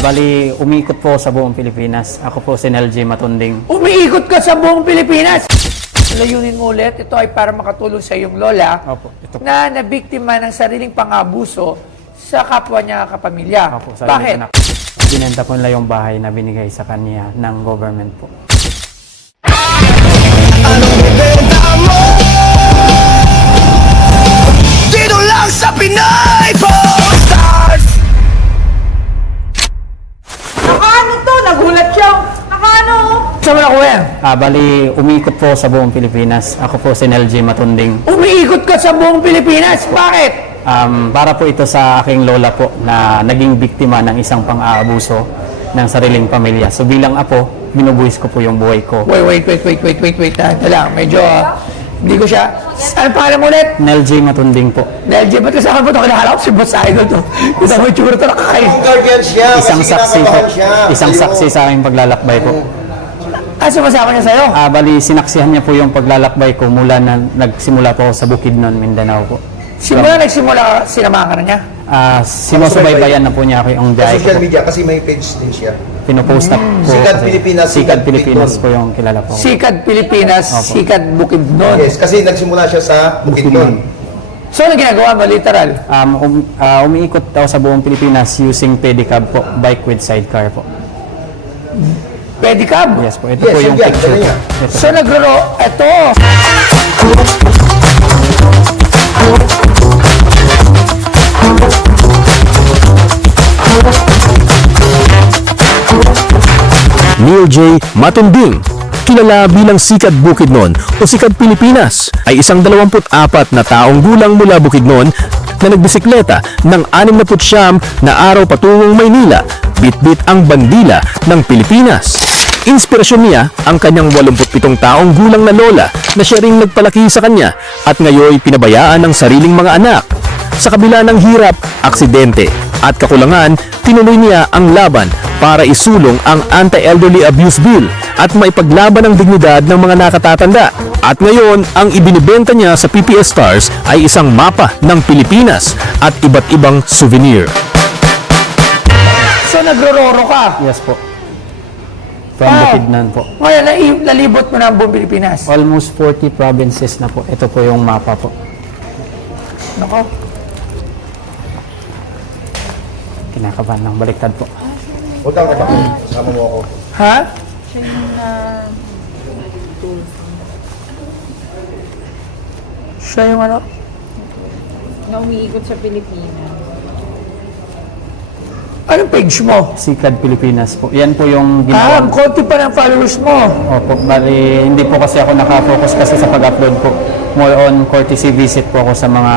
Bali, umiikot po sa buong Pilipinas. Ako po si LG Matunding. Umiikot ka sa buong Pilipinas! Layunin mo ulit, ito ay para makatulong sa iyong lola Opo, ito po. na nabiktima ng sariling pang-abuso sa kapwa niya kapamilya. Opo, Bakit? anak. Binenta po nila yung bahay na binigay sa kanya ng government po. Anong bibenta mo? Dito lang sa Pinay Posters! Nakaano to? Nagulat siya. Nakaano? Saan mo nakuha yan? Bali, umiikot po sa buong Pilipinas. Ako po si LG Matunding. Umiikot ka sa buong Pilipinas! Bakit? Para po ito sa aking lola po na naging biktima ng isang pang-aabuso ng sariling pamilya. So bilang apo, binubuhis ko po yung buhay ko. Wait. Ito lang, medyo hindi ko siya... Ano pangalan mo ulit? LG Matunding po. Dahil ba't kasama po ito? Kinahala ko si Boss Idol to. Kita mo yung tsura ito, nakakain. Guardian siya, Isang kasi saksi po. kinakabahan siya. Isang saksi sa aking paglalakbay po. Sumasama niya sa'yo? Bali, sinaksihan niya po yung paglalakbay ko mula na nagsimula po ako sa Bukidnon, Mindanao po. Nagsimula, sinamahan ka na niya? Sinusubaybayan na po niya ako yung Sa biyahe ko social po. media, kasi may page din siya. Pinopost na po. Sikat kasi Pilipinas, Sikat Sikat Pilipinas Bukidnon. po yung kilala po. Sikat Pilipinas, Opo. Sikat Bukidnon. Yes, kasi nagsimula siya sa Bukidnon. So, ano ginagawa mo, literal? Umiikot daw sa buong Pilipinas using pedicab po, bike with sidecar po. Pedicab? Yes po, ito Yes, po yung yan, picture yan, po. yan. Ito. So, eto. Neil J. Matunding, kilala bilang Sikat Bukidnon o Sikat Pilipinas, ay isang 24 na taong gulang mula Bukidnon na nagbisikleta ng 69 na araw patungong Maynila, bitbit ang bandila ng Pilipinas. Inspirasyon niya ang kanyang 87 taong gulang na lola na siya ring nagpalaki sa kanya at ngayon pinabayaan ng sariling mga anak. Sa kabila ng hirap, aksidente at kakulangan, tinuloy niya ang laban para isulong ang Anti-Elderly Abuse Bill at maipaglaban ang dignidad ng mga nakatatanda. At ngayon, ang ibinibenta niya sa PPS Stars ay isang mapa ng Pilipinas at iba't ibang souvenir. So, nagrororo ka. Yes po. From Wow. Bukidnon po. Ngayon, nalibot mo na ang buong Pilipinas. Almost 40 provinces na po. Ito po yung mapa po. Nako. Kinakabahan ng baliktad po. Huwag kang kaba. Sama mo ako. Ha? Siya yung Siya yung ano? na umiikot sa Pilipinas. Anong page mo? Sikat Pilipinas po. Yan po yung ginawa. Ang konti pa ng followers mo. Opo, bali, hindi po kasi ako nakafocus kasi sa pag-upload po. More on courtesy visit po ako sa mga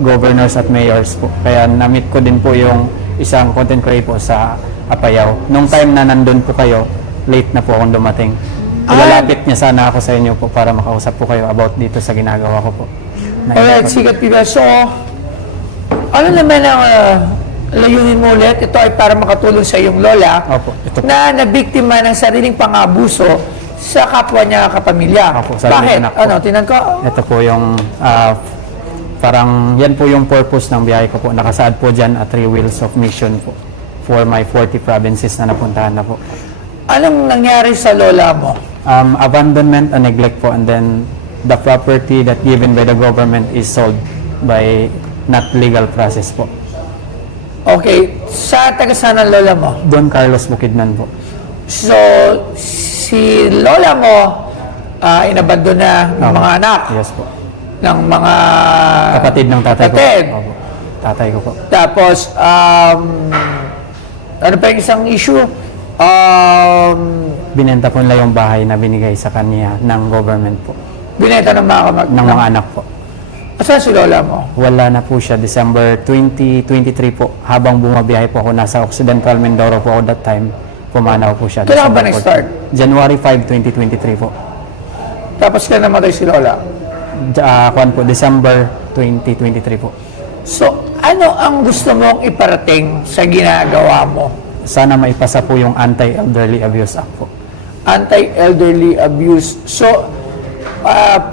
governors at mayors po. Kaya na-meet ko din po yung isang content creator po sa Apayao. Nung time na nandun po kayo, late na po akong dumating. Ilalapit niya sana ako sa inyo po para makausap po kayo about dito sa ginagawa ko po. Alright, Sikat Pilipinas. So, ano naman ang layunin mo ulit? Ito ay para makatulong sa iyong lola Opo, ito po. na nabiktima ng sariling pang-abuso sa kapwa niya kapamilya. Opo, sariling Bakit? anak po. Ano, tinan ko? Ito po yung parang yan po yung purpose ng biyahe ko po. Nakasaad po dyan at 3 wheels of mission po for my 40 provinces na napuntahan na po. Anong nangyari sa lola mo? Abandonment and neglect po, and then the property that given by the government is sold by not legal process po. Okay, sa taga-saan ang lola mo? Don Carlos Bukidnon po. So, si lola mo, inabandon na ng mga anak, Yes po. ng mga Kapatid ng tatay ko. Kapatid. Opo. Tatay ko po. Tapos, ano pa yung isang issue? Binenta po nila yung bahay na binigay sa kanya ng government po. Binenta ng mga Ng mga anak po. Asan si lola mo? Wala na po siya. December 2023 po. Habang bumabiyahe po ako, nasa Occidental Mindoro po ako that time. Pumanaw po siya. Kailan ba December nag-start? 14. January 5, 2023 po. Tapos kaya namatay si lola. Kuan po, December 2023 po. So, ano ang gusto mong iparating sa ginagawa mo? Sana maipasa po yung Anti-Elderly Abuse Act po. Anti-elderly abuse. So,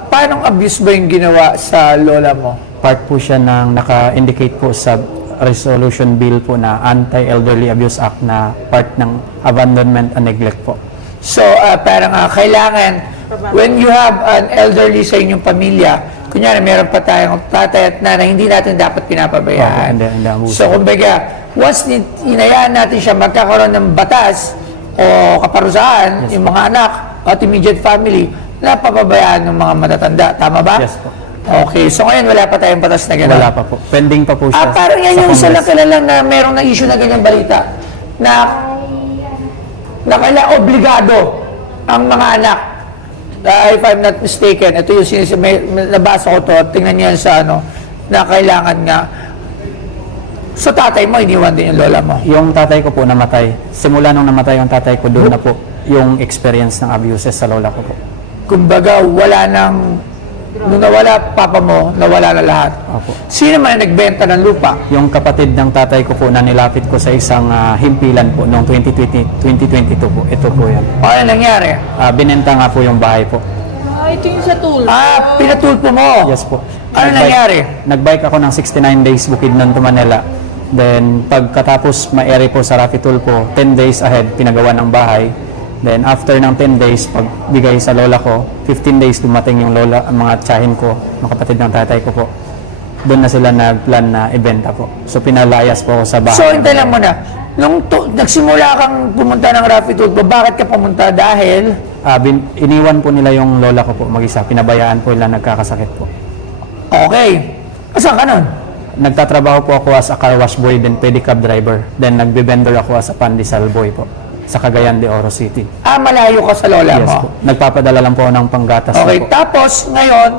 paanong abuse ba yung ginawa sa lola mo? Part po siya ng naka-indicate po sa resolution bill po na Anti-Elderly Abuse Act na part ng abandonment and neglect po. So, parang kailangan, when you have an elderly sa inyong pamilya, kunyari meron pa tayong tatay at nanay, hindi natin dapat pinapabayaan. Opo, hindi abuso. So, kumbaga, once inayaan natin siya magkakaroon ng batas o kaparusahan, yung mga anak at immediate family, napapabayaan ng mga matatanda. Tama ba? Yes po. Okay, so ngayon wala pa tayong batas na gano'n. Wala pa po. Pending pa po siya Parang yan sa yung isa lang Congress. kilala na merong na-issue na ganyang balita na kailangan obligado ang mga anak. If I'm not mistaken, ito yung nabasa ko to, tingnan niyo yan sa na kailangan nga. So tatay mo, iniwan din yung lola mo. Yung tatay ko po namatay. Simula nung namatay yung tatay ko, doon na po yung experience ng abuses sa lola ko po. Kumbaga, wala nang, nung nawala papa mo, nawala na lahat. Opo. Sino man ang nagbenta ng lupa? Yung kapatid ng tatay ko po na nilapit ko sa isang himpilan po noong 2022 po. Ito po yan. Ano nangyari? Binenta nga po yung bahay po. Ito yung sa tool. Pinatulpo mo. Yes po. Ano nangyari? Nagbike ako ng 69 days Bukidnon to Manila. Then pagkatapos ma-ere po sa Rafi Tulpo, 10 days ahead pinagawa ng bahay. Then after ng 10 days, pagbigay sa lola ko, 15 days dumating yung lola, ang mga tsahin ko, mga kapatid ng tatay ko po. Doon na sila nagplan na ibenta po. So pinalayas po ako sa bahay. So, hintay lang muna. Nung nagsimula kang pumunta ng Rafi Tulpo, bakit ka pumunta? Dahil? Iniwan po nila yung lola ko po mag-isa. Pinabayaan po nila nagkakasakit po. Okay. Saan ka nun? Nagtatrabaho po ako as a car wash boy, then pedicab driver. Then nagbe-vendor ako as a pandesal boy po sa Cagayan de Oro City. Malayo ka sa lola Yes mo. po. Nagpapadala lang po ako ng panggatas Okay, po. tapos ngayon,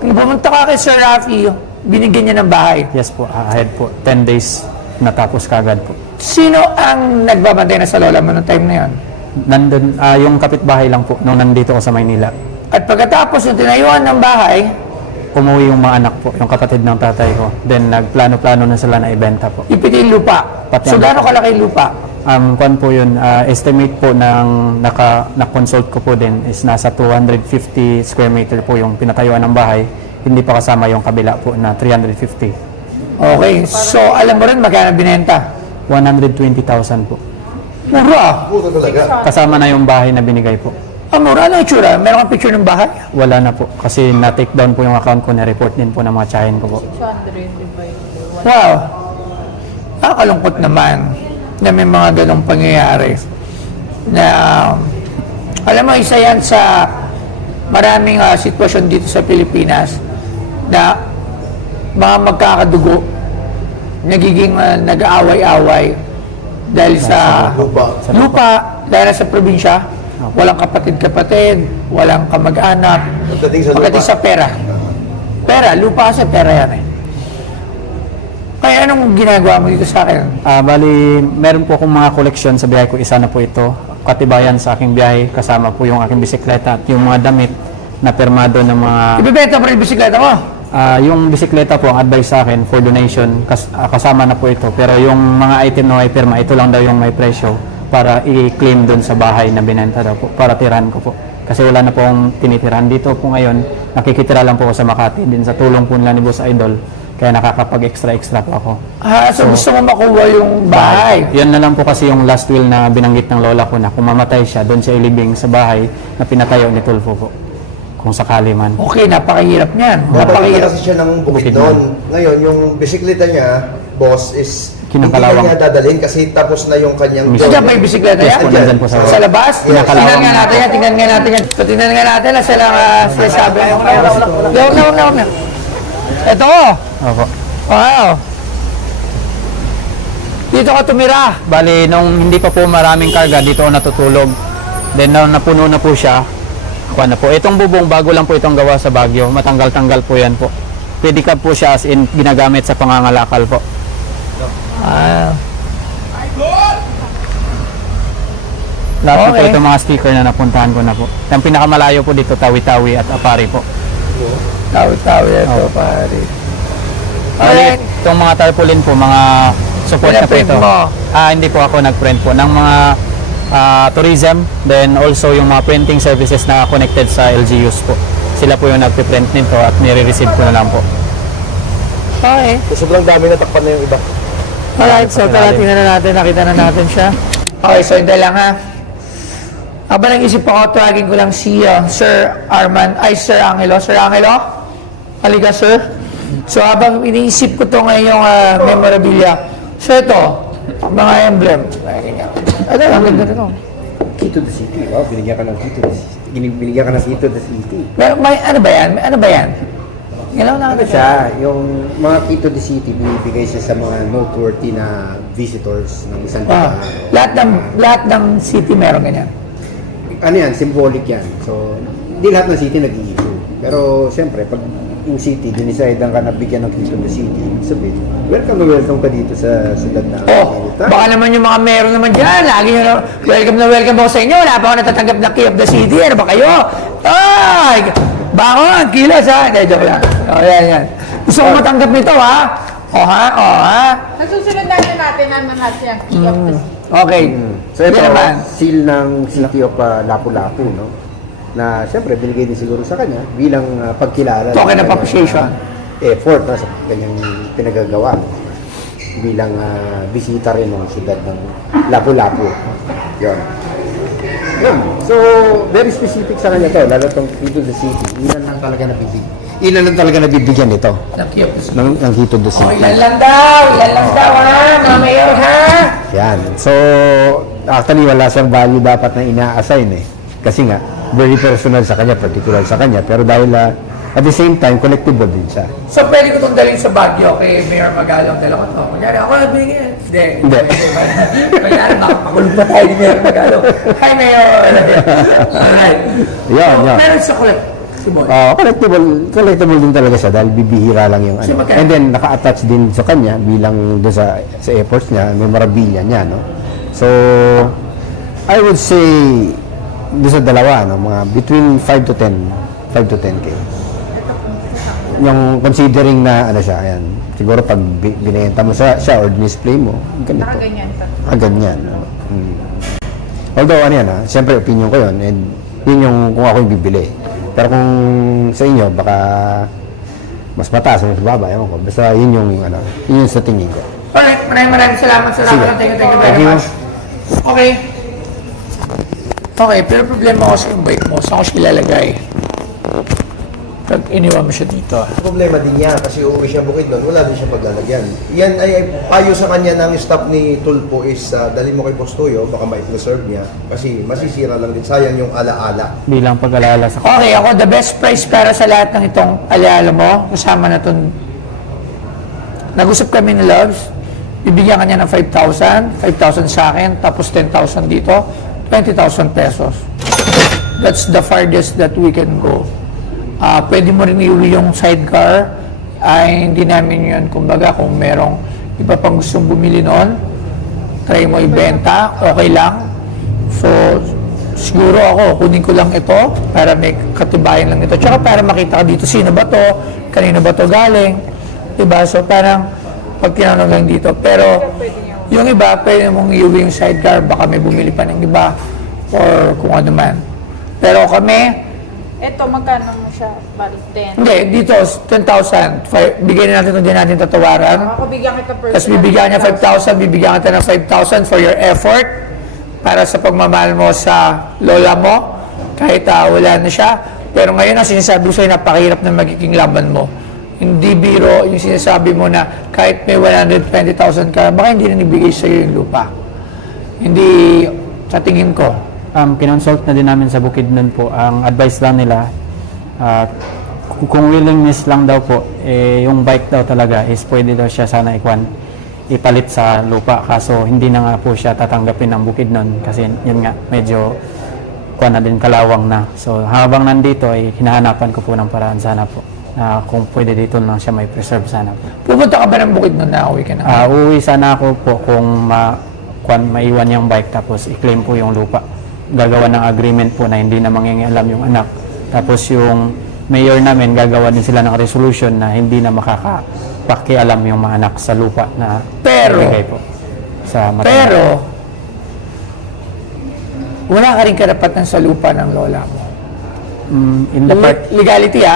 nung pumunta ka kay Sir Rafi, binigyan niya ng bahay. Yes po, ahead po. 10 days natapos kagad po. Sino ang nagbabantay na sa lola mo noong time na yun? Nandun, yung kapitbahay lang po nung nandito ko sa Maynila. At pagkatapos yung tinayuan ng bahay, Umuwi yung mga anak po, yung kapatid ng tatay ko. Then nagplano-plano na sila na ibenta po. ipiti yung lupa. Pati So, ang gano'ng lupa. kalaki yung lupa? Kwan po yun, estimate po ng na-consult ko po din is nasa 250 square meter po yung pinatayuan ng bahay. Hindi pa kasama yung kabila po na 350. Okay, so alam mo rin magkano binenta? 120,000 po. Mura. Puto talaga. Kasama na yung bahay na binigay po. Mura. Ano yung tsura? Meron kang picture ng bahay? Wala na po. Kasi na-take down po yung account ko, na-report din po ng mga tsahin ko po. 600 divided. Wow. Nakakalungkot naman na may mga ganong pangyayari. Na, alam mo, isa yan sa maraming sitwasyon dito sa Pilipinas na mga magkakadugo, nagiging nag-aaway-away dahil sa lupa, dahil sa probinsya, walang kapatid-kapatid, walang kamag-anak, pagdating sa pera. Pera, lupa kasi pera yan eh. Kaya anong ginagawa mo dito sa akin? Bali, meron po akong mga koleksyon sa biyahe ko. Isa na po ito. Katibayan sa aking biyahe. Kasama po yung aking bisikleta at yung mga damit na permado ng mga... Ibibenta mo rin yung bisikleta mo? Yung bisikleta po, ang advice sa akin for donation, kasama na po ito. Pero yung mga item na may perma, ito lang daw yung may presyo para i-claim doon sa bahay na binenta daw po, para tirahan ko po. Kasi wala na po akong tinitirahan dito po ngayon. Nakikitira lang po ako sa Makati din sa tulong po nila ni Boss Idol. Kaya nakakapag-extra po ako. So gusto mo makuha yung bahay? Yan na lang po kasi yung last will na binanggit ng lola ko na kung mamatay siya, doon siya ilibing sa bahay na pinatayo ni Tulfo po. Kung sakali man. Okay, napakahirap niyan. Napakahirap Napakahirap. kasi siya ng Bukidnon. Ngayon, yung bisikleta niya, boss, is Kinakalawang. hindi na niya dadalhin kasi tapos na yung kanyang Mismo. Diyan ba yung bisikleta Yes yan? po, nandyan po sa Sa labas? Yes. Tingnan nga natin yan, tingnan nga natin yan. So, tingnan nga natin na sila sinasabi. Huwag na. Ito. Opo. Wow. Dito ka tumira. Bali, nung hindi pa po maraming karga, dito ako natutulog. Then, nung napuno na po siya, kuha na po. Itong bubong, bago lang po itong gawa sa Baguio. Matanggal-tanggal po yan po. Pedicab po siya as in ginagamit sa pangangalakal po. Lahat na po Okay. itong mga sticker na napuntahan ko na po. Ang pinakamalayo po dito, Tawi-Tawi at Apari po. Tawi-tawi ito, pare. Bali, Alright. itong mga tarpaulin po, mga support na po Pinaprint ito. mo? Hindi po ako nag-print po. Ng mga tourism, then also yung mga printing services na connected sa LGUs po. Sila po yung nagpiprint nito at nire-receive ko na lang po. Okay. Sobrang dami na takpan na yung iba. Alright, so tara, tingnan na natin. Nakita na natin siya. Okay, so hindi lang ha. Habang nag-isip ako, tawagin ko lang si Sir Angelo. Sir Angelo? Halika, sir. So habang iniisip ko to ngayong memorabilia, sir, ito, mga emblem. Ano, ang ganda ito. Key to the city. Wow, binigyan ka ng key to the city. Binigyan ka ng key to the city. Ano ba yan? Ano ba yan? Ilaw na Ano siya, yung mga key to the city, binibigay siya sa mga noteworthy na visitors ng isang lugar. Lahat ng city meron ganyan. Ano yan, symbolic yan. So, hindi lahat ng city nag-i-issue. Pero, siyempre, pag yung city, dinisaydang ka na bigyan ng key to the city, sabihin, welcome ka dito sa ciudad na Baka naman yung mga meron naman dyan. Lagi nyo na, welcome ako sa inyo. Wala pa ako natatanggap na key of the city. Ano ba kayo? Ay! Bangon! Kilos ha! Hindi, joke lang. O, yan. Gusto ko matanggap nito ha? O ha? Nasusunod natin naman natin yan. Key of the city. Okay. So, ito, Hindi naman. seal ng City of Lapu-Lapu, no? Na, siyempre, binigay din siguro sa kanya bilang pagkilala. Token of appreciation. Effort sa kanyang pinagagawa bilang bisita rin ng siyudad ng Lapu-Lapu. Yun. So, very specific sa kanya to, lalo itong Key to the City. Ilan lang talaga nabibigyan ito Ng key of the city. ng Key to the O, City. ilan lang daw ha? Mga mayor ha? Yan. So, actually, wala siyang value dapat na ina-assign eh. Kasi nga, very personal sa kanya, particular sa kanya. Pero dahil at the same time, collectible din siya. So, pwede ko itong dalhin sa Baguio kay Mayor Magalong. Dala ko ito. Kunyari, ako nabigyan. Hindi. Kunyari, makapakulong pa tayo ni Mayor Magalong. Hi, Mayor! Alright. Yan. Meron sa collectible. Collectible din talaga siya dahil bibihira lang yung Kasi ano. magkano? And then, naka-attach din sa kanya bilang doon sa efforts niya, memorabilia niya, no? So, I would say, doon sa dalawa, no? Mga between 5 to 10K. Yung considering na, ano siya, ayan, siguro pag binenta mo siya or display mo, ganito. Nakaganyan pa. Ganyan. No? Although, ano yan, siyempre, opinion ko yun, and yun yung kung ako yung bibili. Pero kung sa inyo, baka mas mataas o mas baba, ewan ko. Basta yun yung, yun yung sa tingin ko. Alright, maraming salamat sa Sige. lahat. Thank you very Thank you. much. Okay, pero problema ko sa yung bike mo. Saan ko siya ilalagay? Pag iniwan mo siya dito. Problema din niya kasi uuwi siya Bukidnon, wala din siya paglalagyan. Yan ay payo sa kanya ng staff ni Tulpo is dali mo kay Postoyo, baka ma-preserve niya kasi masisira lang din. Sayang yung alaala. Bilang pag-alala sa Okay, ako the best price para sa lahat ng itong alala mo. Kasama na itong... Nag-usap kami ni Loves. Bibigyan kanya ng 5,000. 5,000 sa akin. Tapos 10,000 dito. 20,000 pesos. That's the farthest that we can go. Pwede mo rin iuwi yung sidecar. Hindi namin yun. Kumbaga, kung merong iba pang gustong bumili noon, try mo ibenta. Okay lang. So, siguro ako, kunin ko lang ito para may katibayan lang ito. Tsaka para makita ka dito, sino ba to? Kanino ba to galing? Diba? So, parang pag tinanong lang dito. Pero, yung iba, pwede mong iuwi yung sidecar. Baka may bumili pa ng iba or kung ano man. Pero kami, Ito, magkano mo siya? Bali, 10. hindi, dito, 10,000. Bigyan na natin ito, hindi natin tatawaran. Ako bigyan kita personal. Tapos bibigyan niya 5,000, bibigyan kita ng 5,000 for your effort para sa pagmamahal mo sa lola mo, kahit wala na siya. Pero ngayon, ang sinasabi ko sa'yo, napakahirap na magiging laban mo. Hindi biro yung sinasabi mo na kahit may 120,000 ka, baka hindi na nibigay sa'yo yung lupa. Hindi, sa tingin ko. kinonsult na din namin sa Bukidnon po. Ang advice lang nila, kung willingness lang daw po, yung bike daw talaga is pwede daw siya sana ipalit sa lupa. Kaso hindi na nga po siya tatanggapin ng Bukidnon kasi yun nga, medyo na din kalawang na. So habang nandito ay hinahanapan ko po ng paraan sana po. Kung pwede dito lang siya may preserve sana po. Pupunta ka ba ng Bukidnon na uwi ka na? Uuwi sana ako po kung maiwan yung bike tapos i-claim po yung lupa. Gagawa ng agreement po na hindi na mangingialam yung anak. Tapos yung mayor namin, gagawa din sila ng resolution na hindi na makakapakialam yung mga anak sa lupa na ibigay po sa matanda. Pero, wala ka rin karapatan sa lupa ng lola mo. In the part, Legality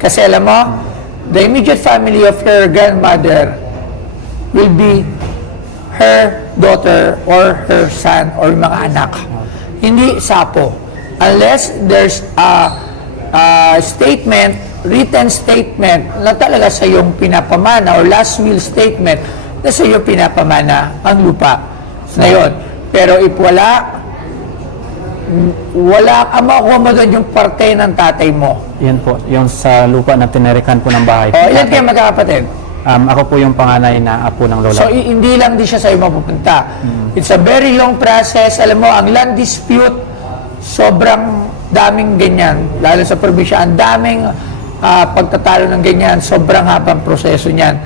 kasi alam mo, the immediate family of your grandmother will be her daughter or her son or mga anak. Hindi sapo. Unless there's a statement, written statement na talaga sa iyong pinapamana or last will statement na sa iyo pinapamana ang lupa na yun. Pero if wala ang makuha mo doon yung parte ng tatay mo. Yan po, yung sa lupa na tinerikan po ng bahay. O, ilan kayo magkakapatid? Ako po yung panganay na apo ng lola. So, hindi lang di siya sa'yo mapupunta. It's a very long process. Alam mo, ang land dispute, sobrang daming ganyan. Lalo sa probinsya, ang daming pagtatalo ng ganyan. Sobrang habang proseso niyan.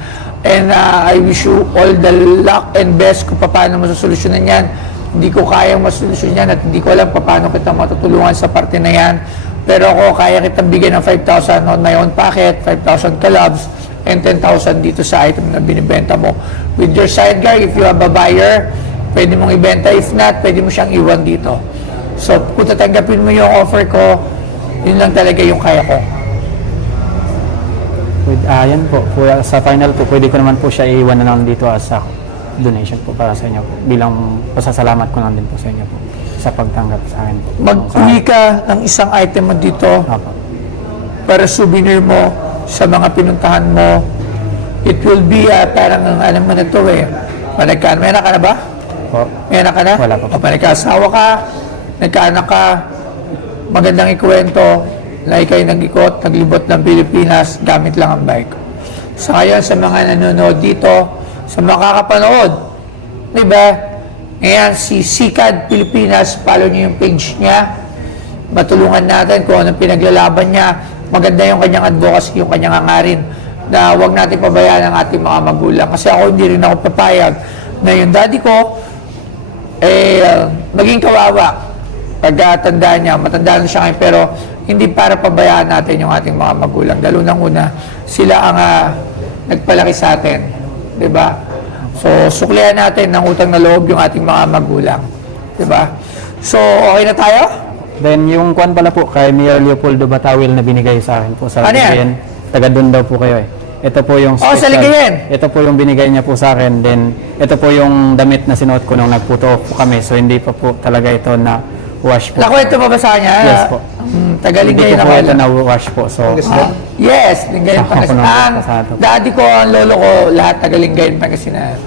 And I wish you all the luck and best kung paano masosolusyonan yan. Hindi ko kayang masolusyonan yan at hindi ko alam paano kita matutulungan sa parte na yan. Pero ako, kaya kitang bigyan ng 5,000 on my own packet, 5,000 kalabs, and 10,000 dito sa item na binibenta mo. With your sidecar, if you have a buyer, pwede mong ibenta. If not, pwede mo siyang iwan dito. So, kung tatanggapin mo yung offer ko, yun lang talaga yung kaya ko. Yan po, sa final po, pwede ko naman po siya iiwan na lang dito as a donation po para sa inyo po. Bilang pasasalamat ko lang din po sa inyo po sa pagtanggap sa akin po. Mag-uwi ka ng isang item mo dito Opo. para souvenir mo sa mga pinuntahan mo. It will be parang alam mo na ito eh. May anak ka na ba? Po. May anak ka na? Wala pa po. O nagkasawa ka, nagkaanak ka, magandang ikwento, na ikay nag-ikot, naglibot ng Pilipinas, gamit lang ang bike. So ngayon sa mga nanonood dito, sa makakapanood, di ba? Ngayon si Sikad Pilipinas, follow niyo yung page niya, matulungan natin kung anong pinaglalaban niya. Maganda yung kanyang advocacy, yung kanyang hangarin, na huwag natin pabayaan ang ating mga magulang. Kasi ako hindi rin ako papayag na yung daddy ko, maging kawawa. Pagkatanda niya, matanda na siya ngayon, pero hindi para pabayaan natin yung ating mga magulang. Dahil unang-una, sila ang nagpalaki sa atin. Diba? So, suklihan natin ng utang na loob yung ating mga magulang. Diba? So, okay na tayo? Then yung kwan pala po kay Mayor Leopoldo Batawil na binigay sa akin po sa Ano yan? Ligayen. Taga doon daw po kayo eh. Ito po yung Oh, sa Ligayen? Ito po yung binigay niya po sa akin. Then ito po yung damit na sinuot ko nung nagputo po kami. So hindi pa po talaga ito na wash po. Nakwento mo ba sa kanya? Yes po. Tagaling Hindi kayo ko po ito na na wash po. So yes, Lingayen Ako Pangasinan. naman Ang pasado. daddy ko, ang lolo ko, lahat taga-Lingayen Pangasinan.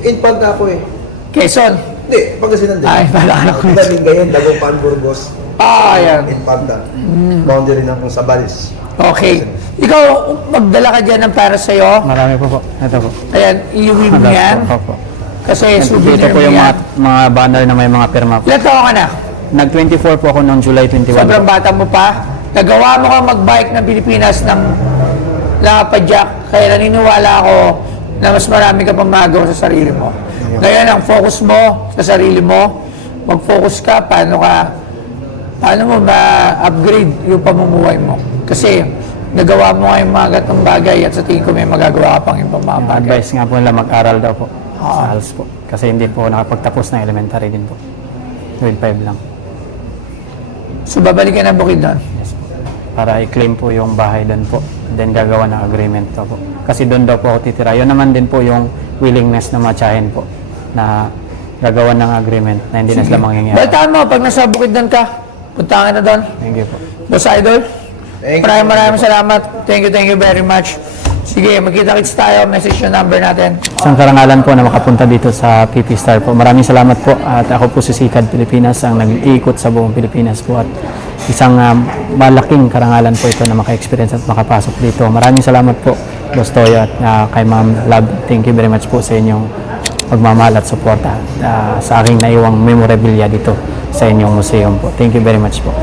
Infanta ako eh. Quezon. Hindi, Pangasinan din. Ay, wala ko. Dalingayen, Dagupan, Burgos. Yan. Infanta. Boundary ng kung Sabalis. Okay. Ikaw, magdala ka dyan ng para sa'yo. marami po po. Ito po. Ayan, iuwi mo yan. Opo. Kasi Ito souvenir po mo yung yan. mga banner na may mga pirma po. Ilan taon ka na? Nag-24 po ako noong July 21. Sobrang bata mo pa. Nagawa mo ka mag-bike ng Pilipinas ng Lapadjak. Kaya naniniwala ako na mas marami ka pang magawa sa sarili mo. Ngayon, ang focus mo sa sarili mo, mag-focus ka paano mo ma-upgrade yung pamumuhay mo. Kasi nagawa mo nga yung mga gatong bagay at sa tingin ko may magagawa ka pang ibang mga bagay. Advice nga po nila mag-aral daw po sa HALS po. Kasi hindi po nakapagtapos ng elementary din po. Grade 5 lang. So, babalik ka na bukid doon. Yes po. Para i-claim po yung bahay doon po. Then gagawa ng agreement daw po. Kasi doon daw po ako titira. Yun naman din po yung willingness na matyahin po na gagawa ng agreement na hindi na sila mangyayari. Baltaan mo, pag nasa bukid doon ka, punta ka na doon. Thank you po. Boss Idol, Thank you. maraming salamat. Thank you very much. Sige, magkita-kits tayo. Message yung number natin. Isang karangalan po na makapunta dito sa PP Star po. Maraming salamat po at ako po si Sikad Pilipinas ang nag-iikot sa buong Pilipinas po at isang malaking karangalan po ito na maka-experience at makapasok dito. Maraming salamat po Boss Toyo at kay Ma'am Love. Thank you very much po sa inyong pagmamahal at suporta sa aking naiwang memorabilia dito sa inyong museum po. Thank you very much po.